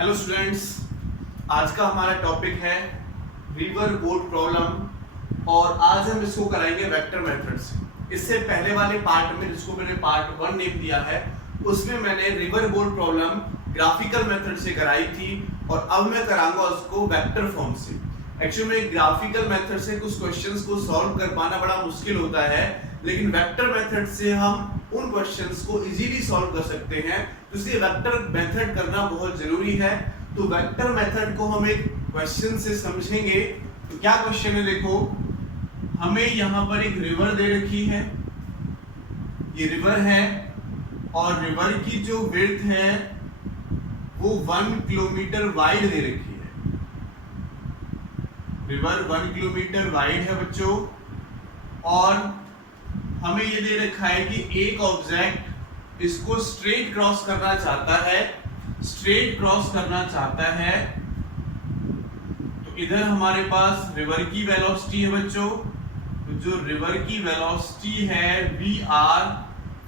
Hello students, आज का हमारा टॉपिक है रिवर बोट प्रॉब्लम और आज हम इसको कराएंगे वेक्टर मेथड से। इससे पहले वाले पार्ट में, जिसको मैंने पार्ट 1 नेम दिया है, उसमें मैंने river boat problem graphical method से कराई थी और अब मैं कराऊंगा उसको वेक्टर फॉर्म से। एक्चुअली में ग्राफिकल मेथड से कुछ क्वेश्चंस को सॉल्व कर पाना बड़ा मुश्किल होता है, लेकिन वेक्टर मेथड से हम उन क्वेश्चंस को इजीली सॉल्व कर सकते हैं, तो इसलिए वेक्टर मेथड करना बहुत जरूरी है। तो वेक्टर मेथड को हम एक क्वेश्चन से समझेंगे। तो क्या क्वेश्चन है, देखो, हमें यहाँ पर एक रिवर दे रखी है, ये रिवर है और रिवर की जो विड्थ है वो 1 किलोमीटर वाइड दे रखी है। रिवर 1 किलोमीटर वाइड है बच्चों, और हमें ये दे रखा है कि एक ऑब्जेक्ट इसको स्ट्रेट क्रॉस करना चाहता है, तो इधर हमारे पास रिवर की वेलोसिटी है बच्चों। तो जो रिवर की वेलोसिटी है VR,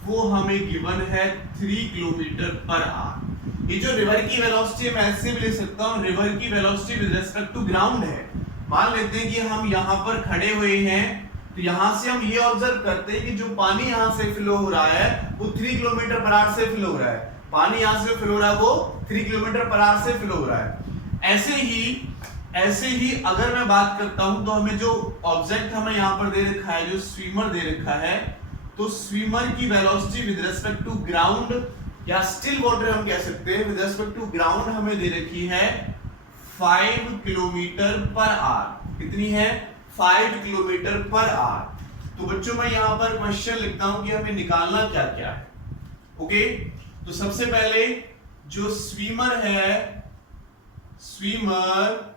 वो हमें गिवन है 3 किलोमीटर पर आवर। ये जो रिवर की वेलोसिटी है, मैं ऐसे भी लिख सकता हूँ, रिवर की velocity with respect to ground है। मान लेते हैं कि हम यहाँ पर खड़े हुए हैं, तो यहां से हम ये ऑब्जर्व करते हैं कि जो पानी यहां से फ्लो हो रहा है वो 3 किलोमीटर पर आवर से फ्लो हो रहा है। पानी यहां से फ्लो हो रहा है, वो 3 किलोमीटर पर आवर से फ्लो हो रहा है। ऐसे ही अगर मैं बात करता हूं, तो हमें जो ऑब्जेक्ट हमें यहां पर दे रखा है, जो स्विमर दे रखा है, तो स्विमर की velocity with respect to ground या स्टिल वाटर हम कह सकते हैं, विद रिस्पेक्ट टू ग्राउंड हमें दे रखी है 5 किलोमीटर पर आवर। कितनी है? 5 किलोमीटर पर आवर। तो बच्चों मैं यहां पर क्वेश्चन लिखता हूं कि हमें निकालना क्या क्या है। ओके, तो सबसे पहले जो स्विमर है, swimmer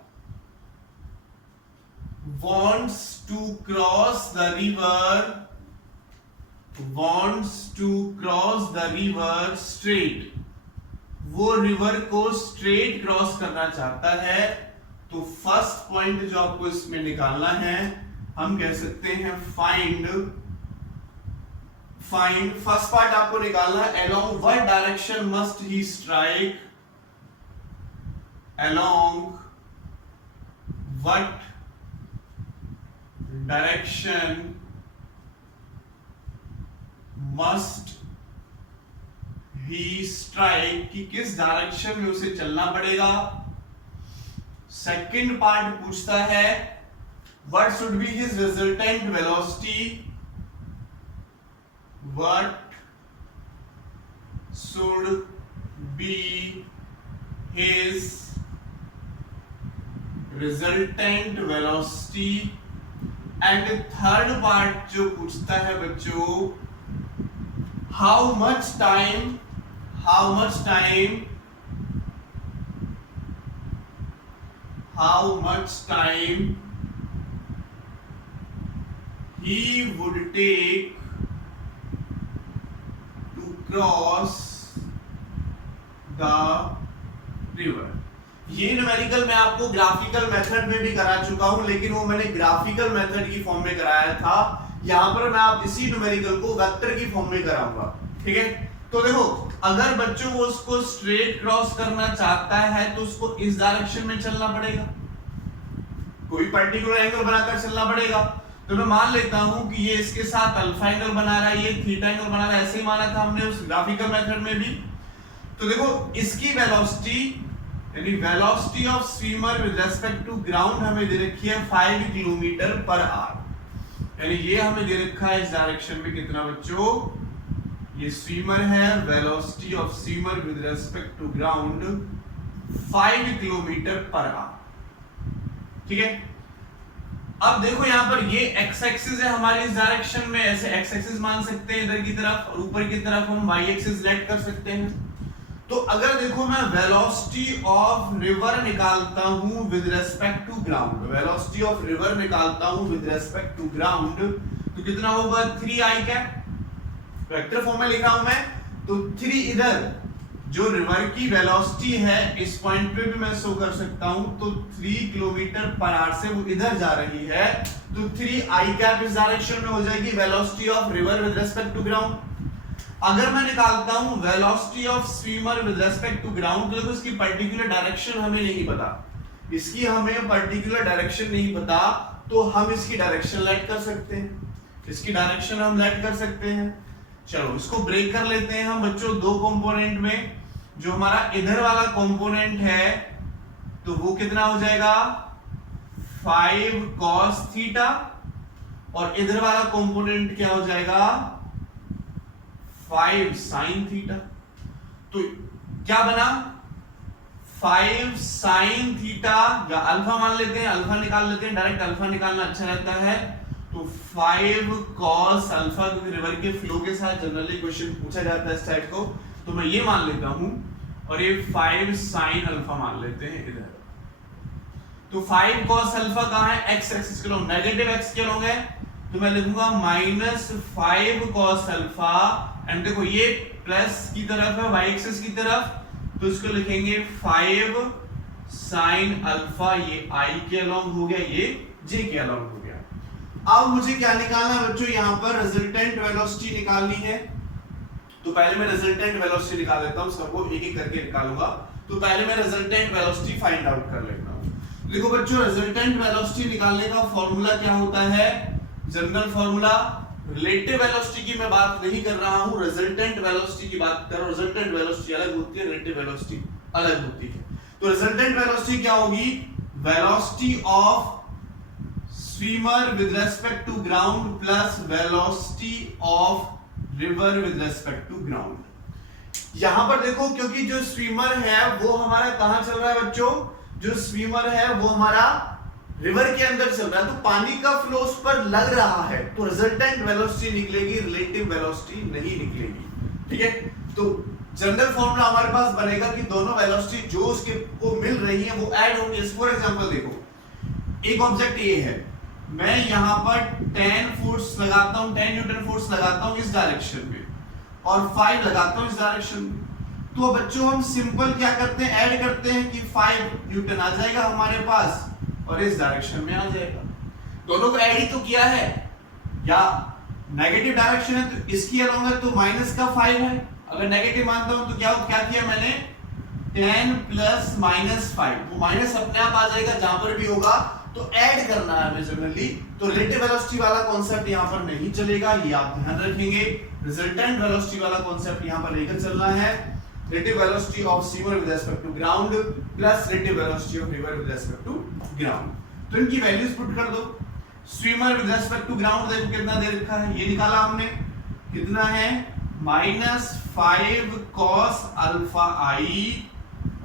wants to cross the river straight, वो रिवर को स्ट्रेट क्रॉस करना चाहता है। तो फर्स्ट पॉइंट जो आपको इसमें निकालना है, हम कह सकते हैं फाइंड फर्स्ट पार्ट आपको निकालना है, along what direction must he strike, along what direction must he strike, कि किस डायरेक्शन में उसे चलना पड़ेगा। सेकंड पार्ट पूछता है what should be his resultant velocity, what should be his resultant velocity, and third part जो पूछता है बच्चों, how much time he would take to cross the river। ये न्यूमेरिकल मैं आपको ग्राफिकल मेथड में भी करा चुका हूं, लेकिन वो मैंने ग्राफिकल मेथड की फॉर्म में कराया था। यहां पर मैं आप इसी न्यूमेरिकल को वेक्टर की फॉर्म में कराऊंगा। ठीक है, तो देखो, अगर बच्चों वो उसको स्ट्रेट क्रॉस करना चाहता है तो उसको इस डायरेक्शन में चलना पड़ेगा, कोई पर्टिकुलर एंगल बनाकर चलना पड़ेगा। तो मैं मान लेता हूं कि ये इसके साथ अल्फा एंगल बना रहा है, ये थीटा एंगल बना रहा है, ऐसे ही माना था हमने उस ग्राफिकल मेथड में भी। तो देखो, इसकी वेलोसिटी यानी velocity of swimmer with respect to ground हमें दे रखी है 5 किलोमीटर पर आवर, यानी ये हमें दे रखा है इस डायरेक्शन में कितना बच्चों, ये स्विमर है, velocity of swimmer with respect to ground 5 kilometre per hour. ठीक है, अब देखो यहां पर ये एक्स एक्सिस है हमारी इस डायरेक्शन में, ऐसे एक्स एक्सिस मान सकते हैं इधर की तरफ, और ऊपर की तरफ हम वाई एक्सिस लेट कर सकते हैं। तो अगर देखो मैं वेलोसिटी ऑफ रिवर निकालता हूं with respect to ground, velocity of river निकालता हूं विद रिस्पेक्ट टू ग्राउंड, तो कितना होगा 3i कैप। वेक्टर फॉर्म में लिखा हूं मैं, तो 3 इधर जो रिवर की वेलोसिटी है इस पॉइंट पे भी मैं शो कर सकता हूं, तो 3 किलोमीटर पर आवर से वो इधर जा रही है, तो 3i कैप इस डायरेक्शन में हो जाएगी velocity of river with respect to ground. अगर मैं निकालता हूं velocity of swimmer with respect to ground, तो इसकी पर्टिकुलर डायरेक्शन हमें नहीं पता, इसकी हमें पर्टिकुलर डायरेक्शन नहीं पता, तो हम इसकी डायरेक्शन लेट कर सकते हैं, इसकी डायरेक्शन हम लेट कर सकते हैं। चलो इसको ब्रेक कर लेते हैं हम बच्चों दो कंपोनेंट में। जो हमारा इधर वाला कंपोनेंट है तो वो कितना हो जाएगा 5 cos थीटा, और इधर वाला कंपोनेंट क्या हो जाएगा 5 sin थीटा। तो क्या बना 5 sin थीटा, या अल्फा मान लेते हैं, अल्फा निकाल लेते हैं, डायरेक्ट अल्फा निकालना अच्छा रहता है। तो 5 cos अल्फा, क्योंकि रिवर के फ्लो के साथ जनरली क्वेश्चन पूछा जाता है इस टाइप को, तो मैं ये मान लेता हूं, और ये 5 sin अल्फा मान लेते हैं इधर। तो 5 cos अल्फा कहां है, x एक्सिस के लॉन्ग, नेगेटिव x के लॉन्ग है, तो मैं लिखूंगा -5 cos अल्फा, एंड देखो ये प्लस की तरफ है y एक्सिस की तरफ, तो इसको लिखेंगे 5 sin अल्फा, ये i के अलोंग हो गया, ये j के अलोंग हो गया। अब मुझे क्या निकालना है बच्चों, यहां पर रिजल्टेंट वेलोसिटी निकालनी है। तो पहले मैं रिजल्टेंट वेलोसिटी निकाल लेता हूं, सबको एक एक करके निकालूंगा। तो पहले मैं रिजल्टेंट वेलोसिटी फाइंड आउट कर लेता हूं। देखो बच्चों रिजल्टेंट वेलोसिटी निकालने का फॉर्मूला क्या होता है, जनरल फॉर्मूला, रिलेटिव वेलोसिटी की मैं बात नहीं कर रहा हूं, रिजल्टेंट वेलोसिटी की बात कर रहा हूं। रिजल्टेंट वेलोसिटी अलग होती है, रिलेटिव वेलोसिटी अलग होती है। तो रिजल्टेंट वेलोसिटी क्या होगी, velocity of swimmer with respect to ground plus velocity of river with respect to ground. यहां पर देखो, क्योंकि जो स्विमर है वो हमारा कहां चल रहा है बच्चों, जो स्विमर है वो हमारा रिवर के अंदर चल रहा है, तो पानी का फ्लो उस पर लग रहा है, तो रिजल्टेंट वेलोसिटी निकलेगी, रिलेटिव वेलोसिटी नहीं निकलेगी। ठीक है, तो जनरल फॉर्मूला हमारे पास बनेगा कि दोनों वेलोसिटी जो उसके को मिल रही है वो ऐड होंगी। फॉर एग्जांपल देखो, एक ऑब्जेक्ट ये है, मैं यहां पर 10 फोर्स लगाता हूं, 10 न्यूटन फोर्स लगाता हूं इस डायरेक्शन में, और 5 लगाता हूं इस डायरेक्शन में। तो बच्चों हम सिंपल क्या करते हैं, ऐड करते हैं कि 5 न्यूटन आ जाएगा हमारे पास और इस डायरेक्शन में आ जाएगा। दोनों को ऐड ही तो किया है, या नेगेटिव डायरेक्शन है तो इसकी अलोंग है तो माइनस का 5 है, अगर नेगेटिव मानता हूं तो क्या किया मैंने 10 प्लस -5, वो माइनस अपने आप आ जाएगा जहां पर भी होगा, तो ऐड करना है हमें जनरली। तो रिलेटिव वेलोसिटी वाला कॉन्सेप्ट यहां पर नहीं चलेगा, ये आप ध्यान रखेंगे। रिजल्टेंट वेलोसिटी वाला कॉन्सेप्ट यहां पर लेकर चलना है, relative velocity of swimmer with respect to ground plus relative velocity of river with respect to ground। तो इनकी वैल्यूज पुट कर दो। swimmer with respect to ground देखो कितना दे रखा है, ये निकाला हमने, कितना है -5 cos अल्फा i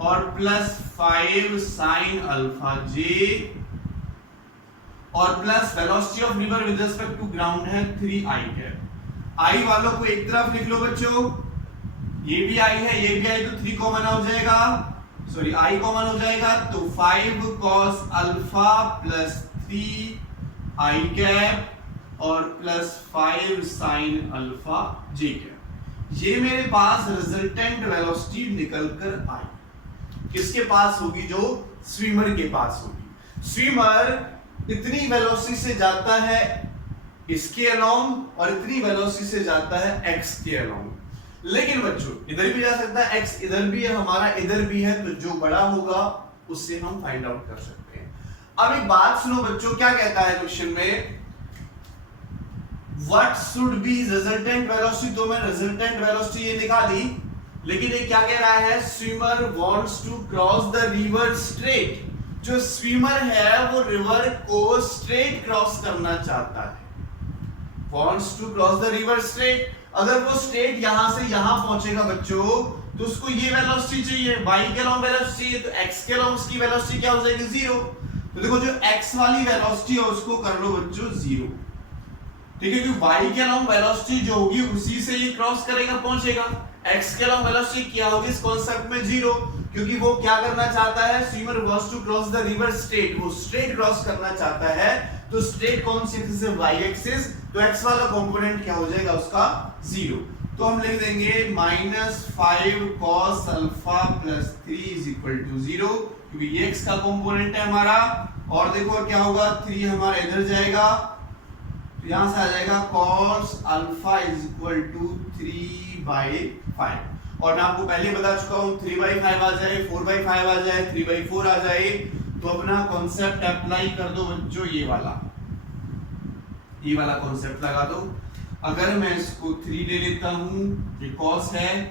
और +5 sin अल्फा j, और plus velocity of river with respect to ground है 3i कैप। i वालों को एक तरफ लिख लो बच्चों, ये भी i है, ये भी i, तो 3 कॉमन हो जाएगा, सॉरी i कॉमन हो जाएगा, तो 5 cos alpha plus 3i cap और +5 sin अल्फा j कैप। ये मेरे पास रिजल्टेंट वेलोसिटी निकल कर आई। किसके पास होगी, जो स्विमर के पास होगी। स्विमर इतनी वेलोसिटी से जाता है इसके अलोंग और इतनी वेलोसिटी से जाता है x के अलोंग, लेकिन बच्चों इधर भी जा सकता है, x इधर भी है, हमारा इधर भी है, तो जो बड़ा होगा उससे हम फाइंड आउट कर सकते हैं। अब एक बात सुनो बच्चों, क्या कहता है क्वेश्चन में, what should be resultant velocity. तो मैं रिजल्टेंट वेलोसिटी ये निकाली, लेकिन ये क्या कह रहा है, swimmer wants to cross the river straight. जो स्विमर है वो रिवर को स्ट्रेट क्रॉस करना चाहता है, wants to cross the river straight. अगर वो स्ट्रेट यहां से यहां पहुंचेगा बच्चों, तो उसको ये वेलोसिटी चाहिए, y के लॉन्ग वेलोसिटी चाहिए, तो x के लॉन्ग उसकी वेलोसिटी क्या हो जाएगी 0। तो देखो जो x वाली वेलोसिटी है उसको कर लो बच्चों 0, ठीक है, क्योंकि y के लॉन्ग वेलोसिटी जो होगी उसी से ये क्रॉस करेगा, पहुंचेगा। x के लॉन्ग वेलोसिटी क्या होगी इस कांसेप्ट में 0, क्योंकि वो क्या करना चाहता है, swimmer wants to cross the river straight, वो स्ट्रेट क्रॉस करना चाहता है। तो स्ट्रेट कौन सी एक्सिस है, y एक्सिस, तो x वाला कंपोनेंट क्या हो जाएगा उसका 0। तो हम लिख देंगे -5 cos अल्फा प्लस 3 0, क्योंकि ये x का कंपोनेंट है हमारा। और देखो क्या होगा, 3 हमारा इधर जाएगा तो यहां से आ जाएगा cos alpha is equal to 3/5। और मैं आपको पहले बता चुका हूं 3/5 आ जाए, 4/5 आ जाए, 3/4 आ जाए, तो अपना कॉन्सेप्ट अप्लाई कर दो बच्चों, ये वाला कॉन्सेप्ट लगा दो। अगर मैं इसको 3 ले लेता हूं, ये cos है,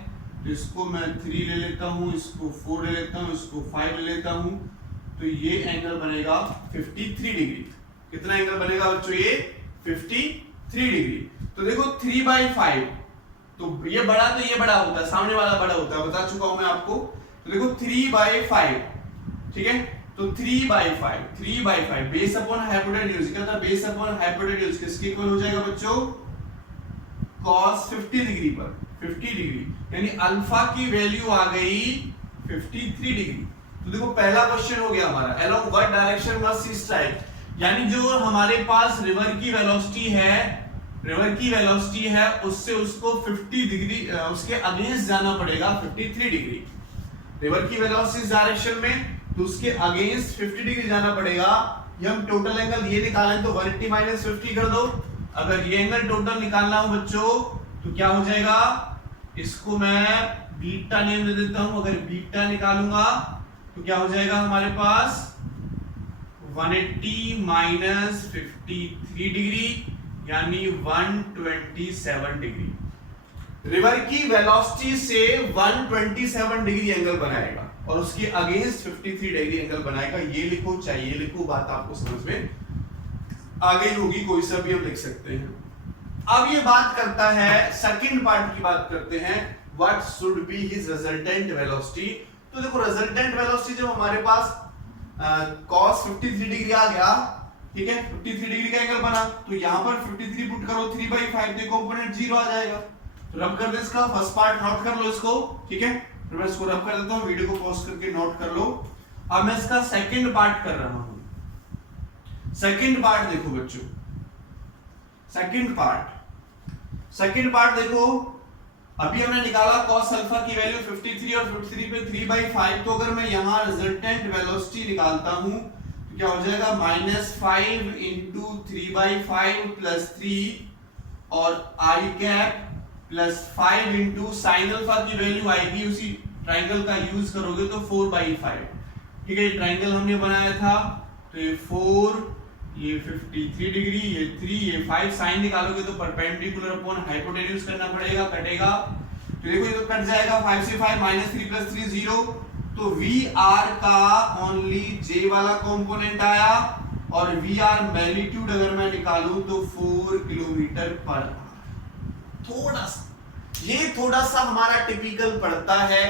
तो इसको मैं 3 ले लेता हूं, इसको 4 ले लेता हूं, इसको 5 ले लेता हूं, तो ये एंगल बनेगा 53 डिग्री। कितना एंगल बनेगा बच्चों? ये 53 डिग्री। तो देखो 3/5, तो ये बड़ा तो ये बड़ा होता है, सामने वाला बड़ा होता है, बता चुका हूं मैं आपको। तो देखो 3/5, ठीक है, तो 3/5 बेस अपॉन हाइपोटेन्यूज, क्या था? बेस अपॉन हाइपोटेन्यूज किसके इक्वल हो जाएगा बच्चों? cos 50 डिग्री पर 50 डिग्री, यानी अल्फा की वैल्यू आ गई 53 डिग्री। तो देखो पहला क्वेश्चन हो गया हमारा, along what direction must she strike, यानी जो हमारे पास रिवर की वेलोसिटी है उससे उसको 50 डिग्री उसके अगेंस्ट जाना पड़ेगा 53 डिग्री। रिवर की वेलोसिटी इस डायरेक्शन में, तो उसके अगेंस्ट 50 डिग्री जाना पड़ेगा। ये हम टोटल एंगल ये निकालें तो 180 माइनस 50 कर दो। अगर ये एंगल टोटल निकालना हो बच्चों तो क्या हो जाएगा? इसको मैं बीटा नेम दे देता हूं। अगर बीटा निकालूंगा तो क्या हो जाएगा हमारे पास? 180 माइनस 53 डिग्री यानी 127 डिग्री। रिवर की वेलोसिटी से 127 डिग्री एंगल बनाएगा और उसके अगेंस्ट 53 डिग्री एंगल बनाएगा। ये लिखो, चाहिए लिखो, बात आपको समझ में आ गई होगी, कोई सा भी हम लिख सकते हैं। अब ये बात करता है, सेकंड पार्ट की बात करते हैं, what should be his resultant velocity. तो देखो रिजल्टेंट वेलोसिटी जब हमारे पास cos 53 डिग्री आ गया, ठीक है, 53 डिग्री का एंगल बना, तो यहां पर 53 पुट करो 3/5, तो कंपोनेंट 0 आ जाएगा। तो रब कर दे इसका फर्स्ट पार्ट, नोट कर लो इसको, ठीक है। तो मैं इसको रब कर देता हूं, वीडियो को पॉज करके नोट कर लो। अब मैं इसका सेकंड पार्ट कर रहा हूं। सेकंड पार्ट देखो बच्चों, सेकंड पार्ट देखो, अभी हमने निकाला cos अल्फा की वैल्यू 53 और 53 पे 3/5, तो अगर मैं यहां रिजल्टेंट वेलोसिटी निकालता हूं तो क्या हो जाएगा? -5 इंटू 3/5 प्लस 3 और i cap plus 5 into sine alpha की वैल्यू आएगी, उसी ट्राइंगल का यूज करोगे तो 4/5, ठीक है। ये ट्राइंगल हमने बनाया था, तो ये 4, ये 53 डिग्री, ये 3, ये 5, साइन निकालोगे तो परपेंडिकुलर अपॉन हाइपोटेन्यूज करना पड़ेगा, कटेगा। तो देखो ये तो कट जाएगा, 5 से 5 -3 + 3 0, तो VR का ओनली J वाला कंपोनेंट आया और VR मैग्नीट्यूड अगर मैं निकालूं तो 4 किलोमीटर पर थोड़ा सा हमारा टिपिकल पड़ता है,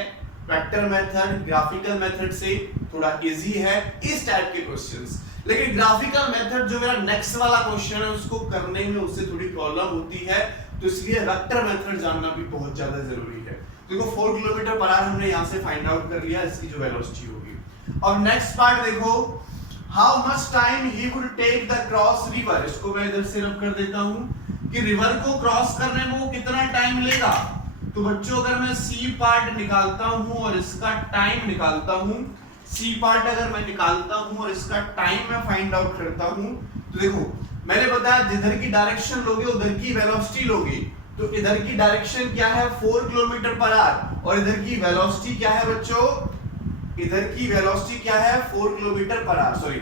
वेक्टर मेथड ग्राफिकल मेथड से थोड़ा इजी है इस टाइप के क्वेश्चंस। लेकिन ग्राफिकल मेथड जो मेरा नेक्स्ट वाला क्वेश्चन है उसको करने में उससे थोड़ी प्रॉब्लम होती है, तो इसलिए वेक्टर मेथड जानना भी बहुत ज्यादा जरूरी है। देखो 4 किलोमीटर पर आवर हमने यहां से फाइंड आउट कर लिया इसकी जो वेलोसिटी होगी। और नेक्स्ट पार्ट देखो, how much time he would take the cross river. इसको मैं इधर से रब कर देता हूं कि रिवर को क्रॉस करने में वो कितना टाइम लेगा। तो बच्चों अगर मैं सी पार्ट निकालता हूं और इसका टाइम निकालता हूं, सी पार्ट अगर मैं निकालता हूं और इसका टाइम मैं फाइंड आउट करता हूं, तो देखो मैंने बताया जिधर की डायरेक्शन लोगे उधर की वेलोसिटी लोगे। तो इधर की डायरेक्शन क्या है? 4 किलोमीटर पर आवर, और इधर की वेलोसिटी क्या है बच्चों? इधर की वेलोसिटी क्या है? 4 kilometre per our, sorry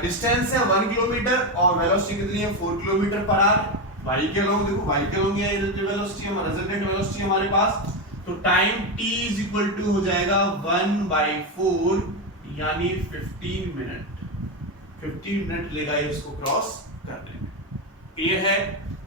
distance है 1 किलोमीटर और वेलोसिटी कितनी है? 4 किलोमीटर पर आवर। y के अलोंग देखो, y के अलोंग ये वेलोसिटी हमारा रिजल्टेंट वेलोसिटी हमारे पास, तो टाइम t = हो जाएगा 1/4 यानी 15 मिनट। 15 मिनट लेगा ये इसको क्रॉस करने में। क्लियर है?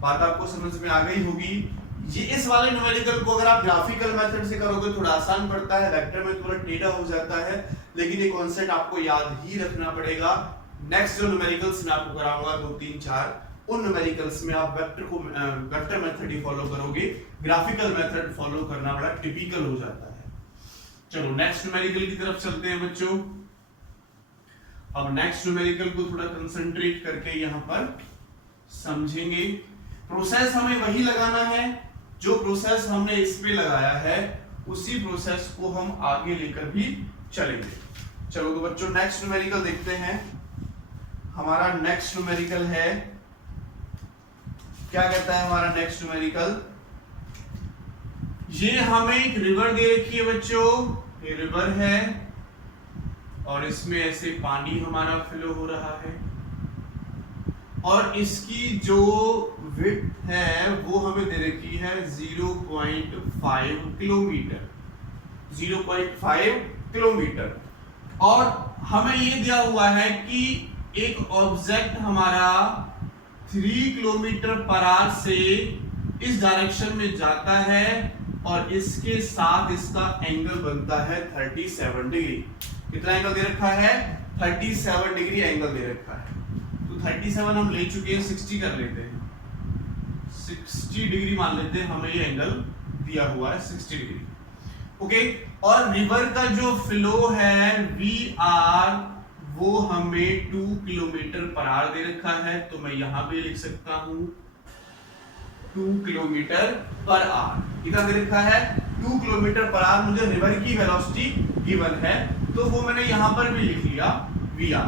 बात आपको समझ में आ गई होगी। ये इस वाले न्यूमेरिकल को अगर आप ग्राफिकल मेथड से करोगे थोड़ा आसान पड़ता है, वेक्टर में थोड़ा टेढ़ा हो जाता है, लेकिन ये कॉन्सेप्ट आपको याद ही रखना पड़ेगा। नेक्स्ट जो न्यूमेरिकल्स मैं आपको कराऊंगा 2 3 4, उन न्यूमेरिकल्स में आप वेक्टर मेथड ही फॉलो करोगे, ग्राफिकल मेथड फॉलो करना बड़ा टिपिकल हो जाता है। चलो नेक्स्ट न्यूमेरिकल की तरफ चलते हैं बच्चों। अब नेक्स्ट न्यूमेरिकल को थोड़ा कंसंट्रेट करके यहां पर समझेंगे। प्रोसेस हमें वही लगाना है जो प्रोसेस हमने इस पे लगाया है, उसी प्रोसेस को हम आगे लेकर भी चलेंगे। चलो तो बच्चों नेक्स्ट न्यूमेरिकल देखते हैं। हमारा नेक्स्ट न्यूमेरिकल है क्या कहता है हमारा नेक्स्ट न्यूमेरिकल, ये हमें एक रिवर दे रखी है बच्चों, ये रिवर है और इसमें ऐसे पानी हमारा फ्लो हो रहा है और इसकी जो विड्थ है वो हमें दे रखी है 0.5 किलोमीटर, 0.5 किलोमीटर। और हमें ये दिया हुआ है कि एक ऑब्जेक्ट हमारा 3 किलोमीटर पर आवर से इस डायरेक्शन में जाता है और इसके साथ इसका एंगल बनता है 37 डिग्री। कितना एंगल दे रखा है? 37 डिग्री एंगल दे रखा है। तो 37 हम ले चुके हैं, 60 कर लेते हैं, 60 डिग्री मान लेते हैं, हमें ये एंगल दिया हुआ है 60 डिग्री। ओके, और रिवर का जो फ्लो है VR वो हमें 2 किलोमीटर पर आवर दे रखा है, तो मैं यहां पे लिख सकता हूं 2 किलोमीटर पर आवर। कितना दे रखा है? 2 किलोमीटर पर आवर। मुझे रिवर की वेलोसिटी गिवन है तो वो मैंने यहां पर भी लिख लिया VR।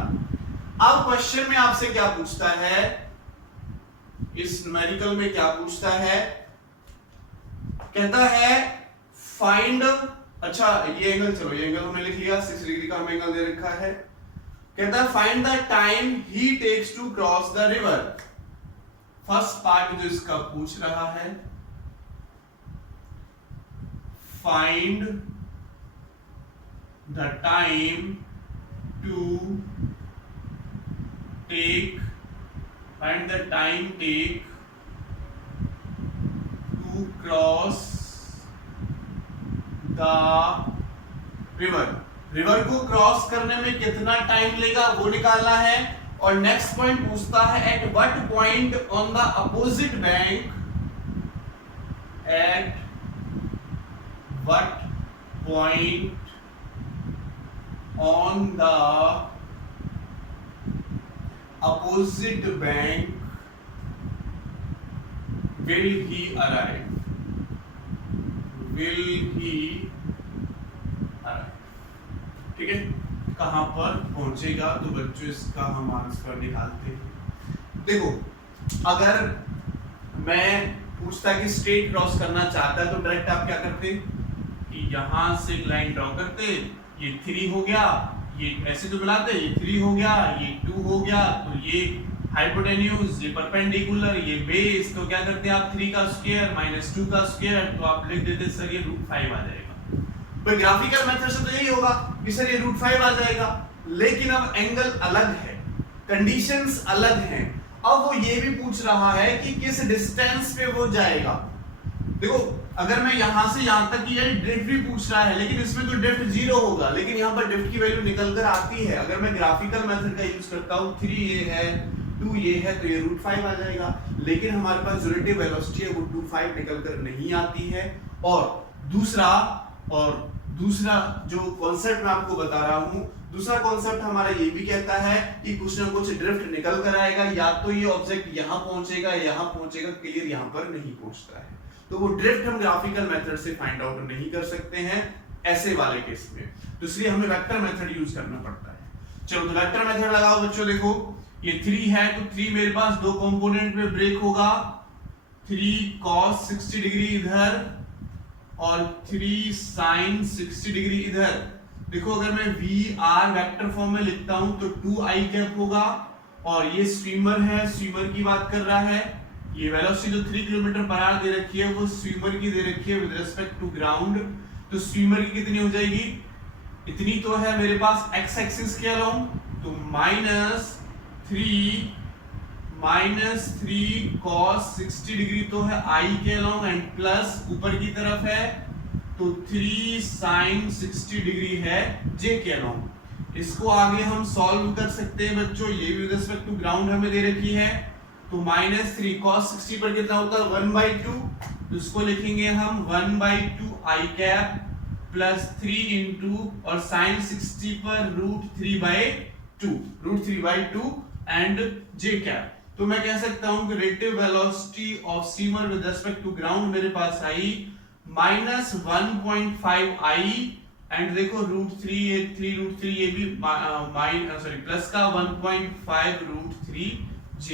अब क्वेश्चन में आपसे क्या पूछता है, इस न्यूमेरिकल में क्या पूछता है, कहता है फाइंड, अच्छा ये एंगल, चलो ये एंगल हमने लिख लिया, 6 डिग्री का हमें एंगल दे रखा है। कहता है find the time he takes to cross the river. First part जो इसका पूछ रहा है, find the time to take, find the time take to cross the river. River को क्रॉस करने में कितना टाइम लेगा वो निकालना है। और नेक्स्ट पॉइंट पूछता है eight what point on the opposite bank, eight what point on the opposite bank will he arrive, will he arrive. ठीक है, कहां पर पहुंचेगा, तो बच्चों इसका हम आंसर निकालते हैं। देखो, अगर मैं पूछता कि स्ट्रेट क्रॉस करना चाहता है तो डायरेक्ट आप क्या करते कि यहां से एक लाइन ड्रॉ करते, ये 3 हो गया, ये ऐसे तो मिलाते, ये 3 हो गया, ये 2 हो गया, तो ये हाइपोटेन्यूज, ये परपेंडिकुलर, ये बेस, तो क्या करते हैं आप 3 का स्क्वायर माइनस 2 का स्क्वायर, तो आप लिख देते सर ये √5 आ जाएगा। भाई ग्राफिकल मेथड से तो यही होगा कि सर ये √5 आ जाएगा, लेकिन अब एंगल अलग है, कंडीशंस अलग हैं। अब वो ये भी पूछ रहा है कि किस डिस्टेंस पे वो जाएगा। देखो, अगर मैं यहां से यहां तक की ड्रिफ्ट भी पूछ रहा है, लेकिन इसमें तो ड्रिफ्ट 0 होगा, लेकिन यहां पर ड्रिफ्ट की वैल्यू निकल कर आती है। अगर मैं ग्राफिकल मेथड का यूज करता हूं, 3 ये है, 2 ये है, तो ये √5 आ जाएगा। लेकिन हमारे पास जो रिलेटिव वेलोसिटी है वो 25 निकल कर नहीं आती है। और दूसरा जो कॉन्सेप्ट मैं आपको बता रहा हूं, दूसरा कॉन्सेप्ट हमारा ये भी कहता है कि कुछ ना कुछ ड्रिफ्ट निकल कर आएगा, या तो ये ऑब्जेक्ट यहां पहुंचेगा, क्लियर यहां पर नहीं पहुंचता है। तो वो ड्रिफ्ट हम ग्राफिकल मेथड से फाइंड आउट नहीं कर सकते हैं ऐसे वाले केस में, तो इसलिए हमें वेक्टर मेथड यूज करना पड़ता है। चलो तो वेक्टर मेथड लगाओ बच्चों। देखो ये 3 है, तो 3 मेरे पास 2 कंपोनेंट में ब्रेक होगा, 3 cos 60 डिग्री इधर और 3 sin 60 डिग्री इधर। देखो अगर मैं VR वेक्टर फॉर्म में लिखता हूं तो 2i कैप होगा, और ये स्विमर है, स्विमर की बात कर रहा है। ये वेलोसिटी जो 3 किलोमीटर पर आवर दे रखी है वो स्विमर की दे रखी है विद रिस्पेक्ट टू ग्राउंड। तो स्विमर की कितनी हो जाएगी, इतनी तो है मेरे पास एक्स एक्सिस के अलोंग, तो -3 cos 60 डिग्री तो है i के अलोंग, एंड प्लस ऊपर की तरफ है तो 3 sin 60 डिग्री है j के अलोंग। इसको आगे हम सॉल्व कर सकते हैं बच्चों, ये विद रिस्पेक्ट टू ग्राउंड हमें दे रखी है, तो -3 cos 60 पर कितना होता है 1/2, तो इसको लिखेंगे हम 1/2 i कैप प्लस 3 इंटू और sin 60 पर √3/2 एंड j कैप। तो मैं कह सकता हूं कि relative velocity of steamer with respect to ground मेरे पास आई -1.5 i, एंड देखो √3 ये 3 ये भी प्लस का 1.5 √3 j।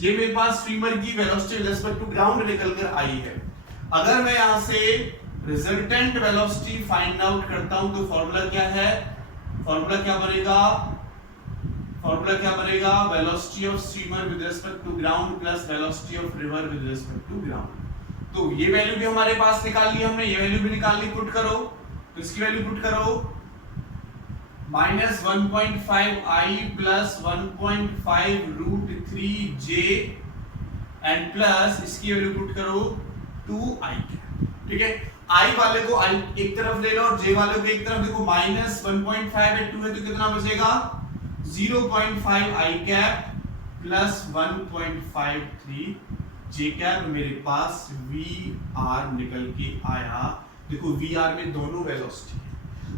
ये मेरे पास स्ट्रीमर की velocity with respect to ground निकल कर आई है। अगर मैं यहां से रिजल्टेंट वेलोसिटी फाइंड आउट करता हूं तो फॉर्मूला क्या है, फॉर्मूला क्या बनेगा, velocity of streamer with respect to ground plus velocity of river with respect to ground. तो ये वैल्यू भी हमारे पास निकाल ली हमने, ये वैल्यू भी निकाल ली, पुट करो, तो इसकी वैल्यू पुट करो -1.5i plus 1.5 root 3j and plus इसकी वैल्यू पुट करो 2i। ठीक है, i वाले को i एक तरफ ले लो और j वाले को एक तरफ, देखो -1.5 है 2 है तो कितना बचेगा 0.5i cap plus 1.53 j cap. मेरे पास vr निकल के आया। देखो vr में दोनों वेलोसिटी,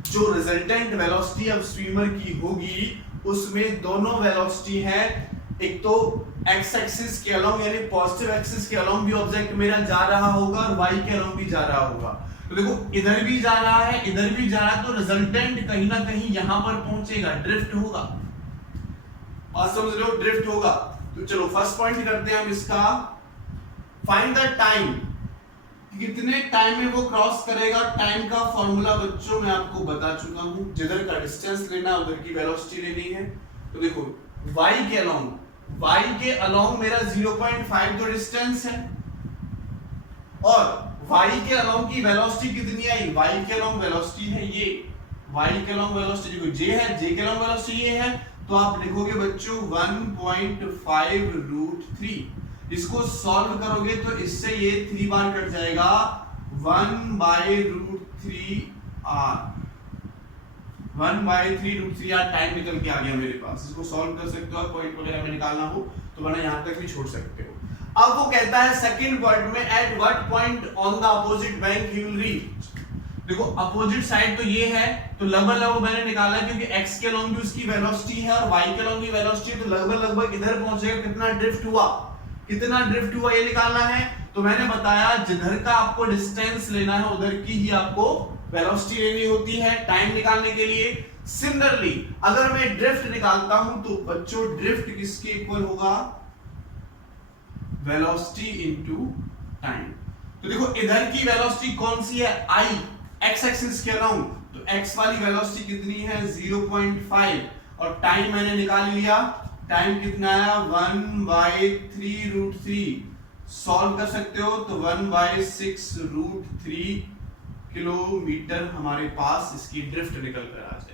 जो रिजल्टेंट वेलोसिटी अब स्विमर की होगी उसमें दोनों वेलोसिटी है, एक तो x एक्सिस के अलोंग यानी पॉजिटिव एक्सिस के अलोंग भी ऑब्जेक्ट मेरा जा रहा होगा और y के अलोंग भी जा रहा होगा। तो देखो इधर भी जा रहा है इधर भी जा रहा है, तो रिजल्टेंट कहीं ना कहीं यहां पर पहुंचेगा, ड्रिफ्ट होगा, बात समझ लो, ड्रिफ्ट होगा। तो चलो फर्स्ट पॉइंट करते हैं हम इसका, फाइंड द टाइम, कितने टाइम में वो क्रॉस करेगा। टाइम का फॉर्मूला बच्चों मैं आपको बता चुका हूं, जिधर का डिस्टेंस लेना उधर की वेलोसिटी लेनी है। तो देखो y के अलोंग मेरा 0.5 तो डिस्टेंस है और y के अलोंग की वेलोसिटी कितनी आई, y के अलोंग वेलोसिटी है ये, y के अलोंग वेलोसिटी जो j है, j के अलोंग वेलोसिटी ये है, तो आप लिखोगे बच्चों 1.5 रूट 3। इसको सॉल्व करोगे तो इससे ये 3 बार कट जाएगा, 1/√3r, 1/√3r टाइम निकल के आ गया मेरे पास। इसको सॉल्व कर सकते हो आप, पॉइंट वगैरह में निकालना हो तो वरना यहां तक भी छोड़ सकते हो। अब वो कहता है सेकंड पॉइंट में, eight what point on the opposite bank he will reach. देखो अपोजिट साइड तो ये है, तो लगभग मैंने निकाला क्योंकि x के अलोंग भी उसकी वेलोसिटी है और y के अलोंग भी वेलोसिटी है, तो लगभग इधर पहुंचेगा, कितना ड्रिफ्ट हुआ ये निकालना है। तो मैंने बताया जिधर का आपको डिस्टेंस लेना है उधर की ही आपको वेलोसिटी लेनी होती है टाइम निकालने के लिए। सिमिलरली अगर मैं ड्रिफ्ट निकालता हूं तो बच्चों ड्रिफ्ट किसके इक्वल होगा, वेलोसिटी इनटू टाइम। तो देखो इधर की वेलोसिटी कौन सी है, i, x एक्सिस के अलोंग, तो x वाली वेलोसिटी कितनी है 0.5 और टाइम मैंने निकाल लिया, टाइम कितना आया 1/3√3। सॉल्व कर सकते हो तो 1/6√3 किलोमीटर हमारे पास इसकी ड्रिफ्ट निकल कर आ जाएगी।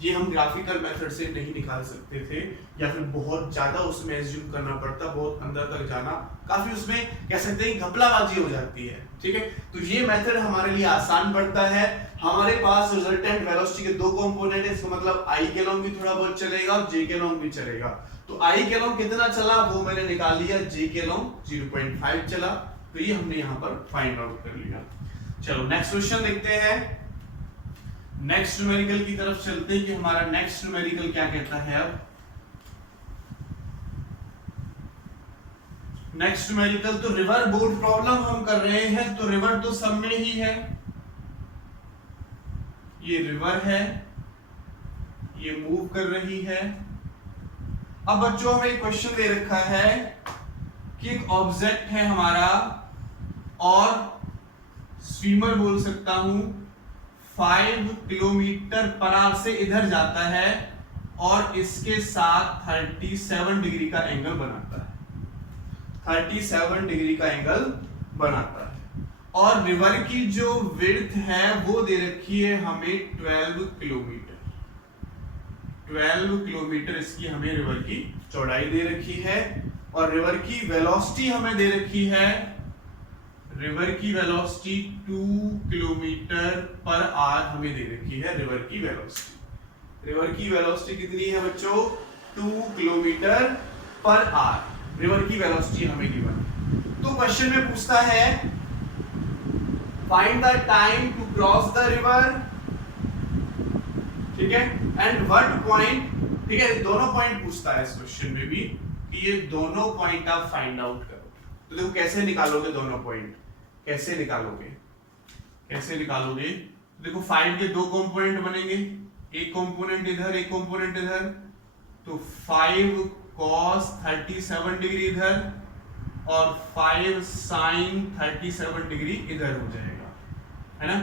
ये हम ग्राफिकल मेथड से नहीं निकाल सकते थे, या फिर बहुत ज्यादा उसमें एज्यूम करना पड़ता, बहुत अंदर तक जाना काफी उसमें कह सकते हैं घपलाबाजी हो जाती है। ठीक है, तो ये मेथड हमारे लिए आसान पड़ता है। हमारे पास रिजल्टेंट वेलोसिटी के दो कंपोनेंट है, इसका मतलब i के अलोंग भी थोड़ा बहुत चलेगा और j के अलोंग भी चलेगा। तो i के अलोंग कितना चला वो मैंने निकाल लिया, j के अलोंग 0.5 चला, तो ये हमने यहाँ पर फाइंड आउट कर लिया। चलो नेक्स्ट क्वेश्चन देखते हैं, नेक्स्ट न्यूमेरिकल की तरफ चलते हैं कि हमारा नेक्स्ट न्यूमेरिकल क्या कहता है। अब नेक्स्ट न्यूमेरिकल तो रिवर बोर्ड प्रॉब्लम हम कर रहे हैं, तो रिवर तो सब में ही है, ये रिवर है, ये मूव कर रही है। अब बच्चों हमें एक क्वेश्चन दे रखा है कि एक ऑब्जेक्ट है हमारा और स्विमर बोल सकता हूं 5 किलोमीटर पर आवर से इधर जाता है और इसके साथ 37 डिग्री का एंगल बनाता है, 37 डिग्री का एंगल बनाता है। और रिवर की जो विड्थ है वो दे रखी है हमें 12 किलोमीटर, 12 किलोमीटर इसकी हमें रिवर की चौड़ाई दे रखी है। और रिवर की वेलोसिटी हमें दे रखी है, रिवर की वेलोसिटी 2 किलोमीटर पर आवर हमें दे रखी है। रिवर की वेलोसिटी कितनी है बच्चों, 2 किलोमीटर पर आवर रिवर की वेलोसिटी हमें गिवन। तो क्वेश्चन में पूछता है find the time to cross the river, ठीक है, एंड व्हाट पॉइंट, ठीक है, दोनों पॉइंट पूछता है इस क्वेश्चन में भी कि ये दोनों पॉइंट आप फाइंड आउट करो। तो देखो कैसे निकालोगे दोनों पॉइंट, कैसे निकालोगे, देखो 5 के दो कंपोनेंट बनेंगे, एक कंपोनेंट इधर एक कंपोनेंट इधर, तो 5 cos 37 डिग्री इधर और 5 sin 37 डिग्री इधर हो जाएगा, है ना।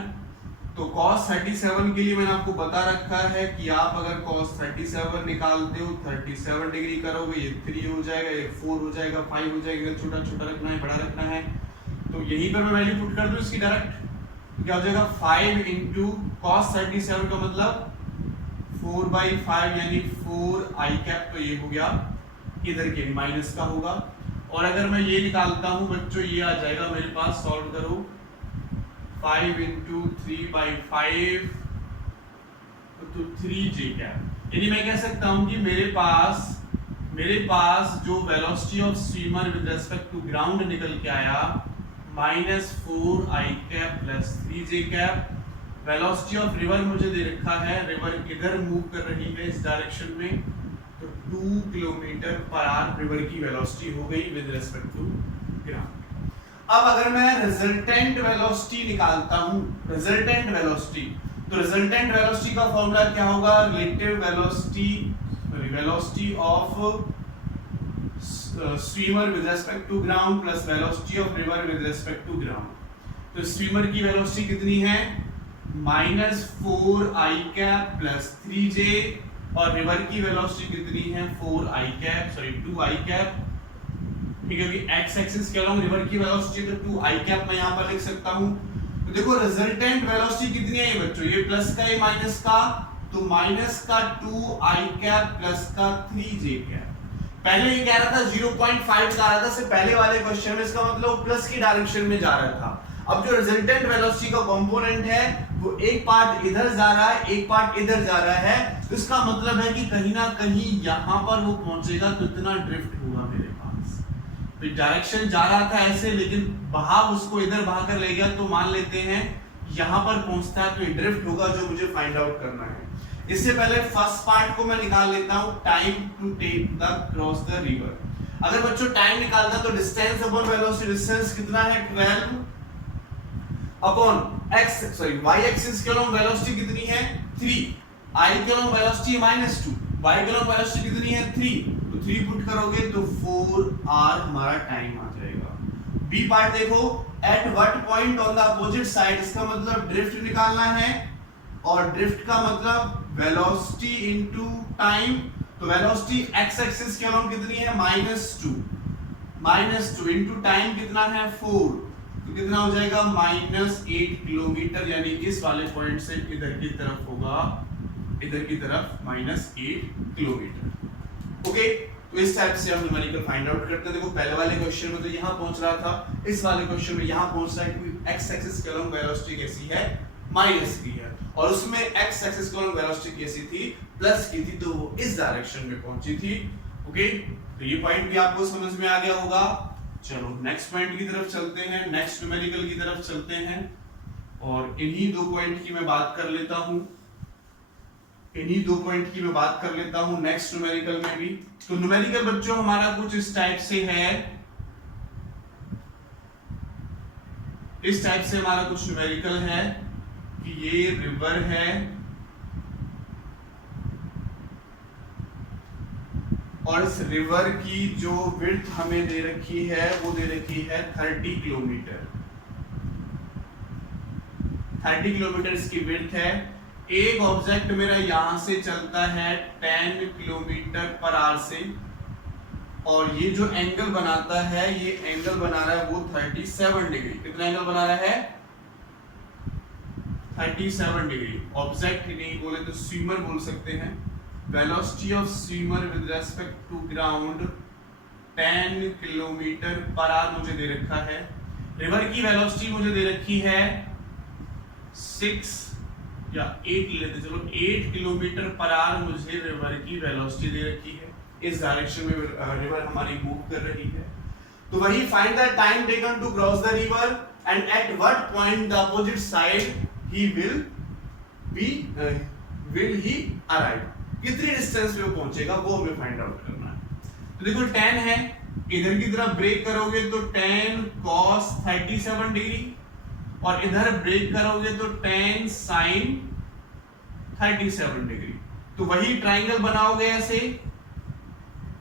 तो cos 37 के लिए मैंने आपको बता रखा है कि आप अगर cos 37 निकालते हो 37 डिग्री करोगे, ये 3 हो जाएगा, ये 4 हो जाएगा, 5 हो जाएगा, छोटा छोटा रखना है, बड़ा रखना है। तो यहीं पर मैं वैल्यू पुट कर दूं इसकी डायरेक्ट, तो क्या हो जाएगा 5 इंटू cos 37 का मतलब 4/5 यानी 4 i कैप, तो ये हो गया इधर के माइनस का होगा। और अगर मैं ये निकालता हूं बच्चों, ये आ जाएगा मेरे पास, सॉल्व करो 5 इंटू 3/5 तो 3j कैप। यानी मैं कह सकता हूं कि मेरे पास जो velocity of swimmer with respect to ground निकल के आया -4i cap plus 3j cap. Velocity of river मुझे दे रखा है, रिवर इधर मूव कर रही है इस डायरेक्शन में, तो 2 किलोमीटर पर आवर रिवर की वेलोसिटी हो गई विद रिस्पेक्ट टू ग्राउंड। अब अगर मैं रिजल्टेंट वेलोसिटी निकालता हूं, रिजल्टेंट वेलोसिटी, तो रिजल्टेंट वेलोसिटी का फॉर्मूला क्या होगा, relative velocity of swimmer with respect to ground plus velocity of river with respect to ground. तो स्वीमर की वेलोसिटी कितनी है, -4i कैप प्लस 3j, और रिवर की वेलोसिटी कितनी है 2i कैप। ठीक है, एक्स एक्सिस के अलोंग रिवर की वेलोसिटी तो 2i कैप मैं यहाँ पर लिख सकता हूँ। तो देखो रिजल्टेंट वेलोसिटी कितनी है ये बच्चों, ये प्लस का, ये माइनस का, तो माइनस का 2i कैप प्लस का 3j कैप। पहले ये कह रहा था 0.5 का आ रहा था से पहले वाले क्वेश्चन में, इसका मतलब प्लस की डायरेक्शन में जा रहा था। अब जो रिजल्टेंट वेलोसिटी का कंपोनेंट है वो एक पार्ट इधर जा रहा है, एक पार्ट इधर जा रहा है, तो इसका मतलब है कि कहीं ना कहीं यहां पर वो पहुंचेगा तो इतना ड्रिफ्ट हुआ मेरे पास। तो डायरेक्शन जा रहा था ऐसे, लेकिन बहाव उसको इधर बहा कर ले गया, तो मान लेते हैं यहां पर पहुंचता है तो ये ड्रिफ्ट होगा, जो मुझे फाइंड आउट करना है। इससे पहले फर्स्ट पार्ट को मैं निकाल लेता हूं, time to take the cross the river. अगर बच्चों टाइम निकालना तो डिस्टेंस अपॉन वेलोसिटी, डिस्टेंस कितना है 12 अपॉन y एक्सिस के अलोंग वेलोसिटी कितनी है 3, i के अलोंग वेलोसिटी -2, y के अलोंग वेलोसिटी कितनी है 3, तो 3 पुट करोगे तो 4r हमारा टाइम आ जाएगा। बी पार्ट देखो, eight what point on the opposite side, इसका मतलब ड्रिफ्ट निकालना है, और ड्रिफ्ट का मतलब वेलोसिटी इनटू टाइम। तो वेलोसिटी x एक्सिस के अलोंग कितनी है -2 इनटू टाइम कितना है 4, तो कितना हो जाएगा -8 किलोमीटर, यानी इस वाले पॉइंट से इधर की तरफ होगा, इधर की तरफ -8 किलोमीटर। ओके, तो इस टाइप से हम न्यूमेरिकल फाइंड आउट करते हैं। देखो पहले वाले क्वेश्चन में तो यहां पहुंच रहा था, इस वाले क्वेश्चन में यहां पहुंच रहा है, क्योंकि x एक्सिस के अलोंग वेलोसिटी कैसी है माइनस की है, और उसमें x एक्सिस के अलोंग वेलोसिटी कैसी थी प्लस की थी, तो वो इस डायरेक्शन में पहुंची थी। ओके, तो ये पॉइंट भी आपको समझ में आ गया होगा। चलो नेक्स्ट पॉइंट की तरफ चलते हैं, नेक्स्ट न्यूमेरिकल की तरफ चलते हैं, और इन्हीं 2 पॉइंट की मैं बात कर लेता हूं, नेक्स्ट न्यूमेरिकल में भी। तो न्यूमेरिकल बच्चों हमारा कुछ इस टाइप से है, इस टाइप से हमारा कुछ न्यूमेरिकल है कि ये रिवर है और इस रिवर की जो विड्थ हमें दे रखी है वो दे रखी है 30 किलोमीटर। 30 किलोमीटर इसकी विड्थ है। एक ऑब्जेक्ट मेरा यहां से चलता है 10 किलोमीटर पर आवर से, और ये जो एंगल बनाता है, ये एंगल बना रहा है वो 37 डिग्री। कितना एंगल बना रहा है 37 डिग्री। ऑब्जेक्ट नहीं बोले तो स्विमर बोल सकते हैं। Velocity of swimmer with respect to ground 10 kilometre per hour मुझे दे रखा है। रिवर की वेलोसिटी मुझे दे रखी है 6 या 8 लेते चलो 8 किलोमीटर पर आवर मुझे रिवर की वेलोसिटी दे रखी है। इस डायरेक्शन में रिवर हमारी मूव कर रही है। तो वही find the time taken to cross the river and at what point the opposite side he will he arrive. कितनी डिस्टेंस पे वो पहुंचेगा वो हमें फाइंड आउट करना है। तो देखो 10 है, इधर की तरफ ब्रेक करोगे तो 10 cos 37 डिग्री, और इधर ब्रेक करोगे तो 10 sin 37 डिग्री। तो वही ट्राइंगल बनाओगे ऐसे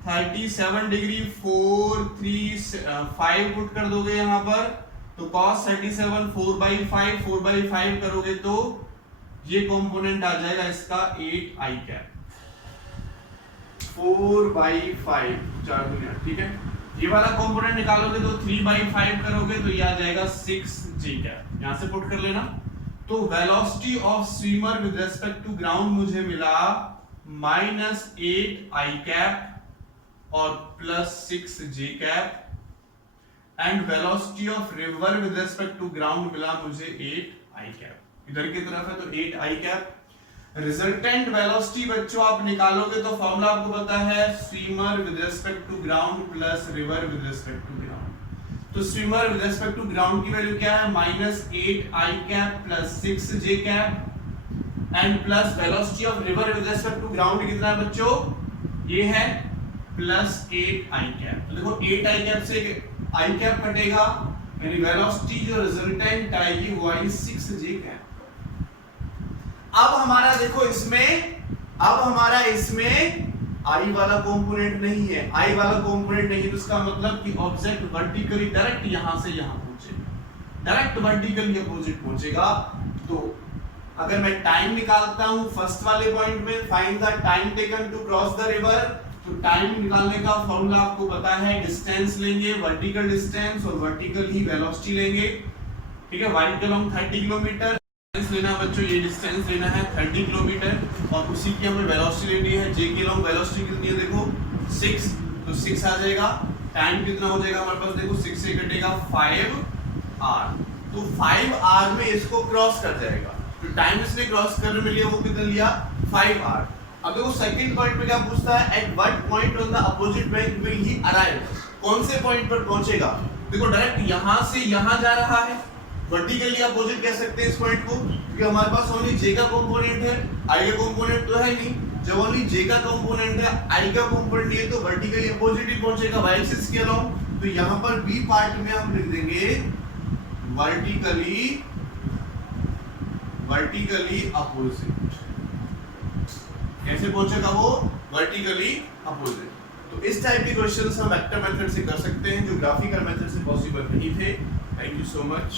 37 डिग्री 4 3 5 पुट कर दोगे यहां पर, तो cos 37 4/5 करोगे तो ये कंपोनेंट आ जाएगा इसका 8i कैप 4/5 4 दुनिया, ठीक है। ये वाला कंपोनेंट निकालोगे तो 3/5 करोगे तो ये आ जाएगा 6j कैप, यहां से पुट कर लेना। तो velocity of swimmer with respect to ground मुझे मिला -8i कैप और +6j cap, and velocity of river with respect to ground मिला मुझे 8i कैप, इधर की तरफ है तो 8i कैप। रिजल्टेंट वेलोसिटी बच्चों आप निकालोगे तो फॉर्मूला आपको पता है, swimmer with respect to ground plus river with respect to ground. तो swimmer with respect to ground की वैल्यू क्या है, -8i cap plus 6j cap, and plus velocity of river with respect to ground कितना है बच्चों, ये है +8i cap. तो देखो 8i कैप से i कैप कटेगा, यानी वेलोसिटी जो रिजल्टेंट आएगी वो आएगी 6j कैप। अब हमारा देखो इसमें आई वाला कंपोनेंट नहीं है, आई वाला कंपोनेंट नहीं है, तो इसका मतलब कि ऑब्जेक्ट वर्टिकली डायरेक्ट यहां से यहां पहुंचेगा, डायरेक्ट वर्टिकली अपोजिट पहुंचेगा। तो अगर मैं टाइम निकालता हूं फर्स्ट वाले पॉइंट में, find the time taken to cross the river, तो टाइम निकालने का फॉर्मूला आपको पता है, डिस्टेंस लेंगे, वर्टिकल डिस्टेंस और वर्टिकल ही वेलोसिटी लेंगे, ठीक है। वर्टिकल लॉन्ग 30 किलोमीटर लेना बच्चों, ये डिस्टेंस लेना है 30 किलोमीटर और उसी की हमें वेलोसिटी लेनी है, जे के लॉन्ग वेलोसिटी कितनी है देखो 6, तो 6 आ जाएगा। टाइम कितना हो जाएगा हमारे पास देखो, 6 से कटेगा 5 आवर, तो 5 आवर में इसको क्रॉस कर जाएगा। तो टाइम इसने क्रॉस करने में लिया वो कितना लिया 5 आवर। अब देखो सेकंड पॉइंट पे क्या पूछता है, eight what point on the opposite bank will he arrive, कौन से पॉइंट पर पहुंचेगा। देखो डायरेक्ट यहां से यहां जा रहा है, वर्टिकली अपोजिट कह सकते हैं इस पॉइंट को, क्योंकि हमारे पास ओनली j का कंपोनेंट है, i का कंपोनेंट तो है नहीं। जब ओनली j का कंपोनेंट है, i का कंपोनेंट नहीं है, तो वर्टिकली अपोजिट ही पहुंचेगा y एक्सिस के अलोंग। तो यहां पर b पार्ट में हम लिख देंगे वर्टिकली अपोजिट। कैसे पहुंचेगा वो, वर्टिकली अपोजिट। तो इस टाइप के क्वेश्चंस हम वेक्टर मेथड से कर सकते हैं, जो ग्राफिकल मेथड से पॉसिबल नहीं थे। Thank you so much.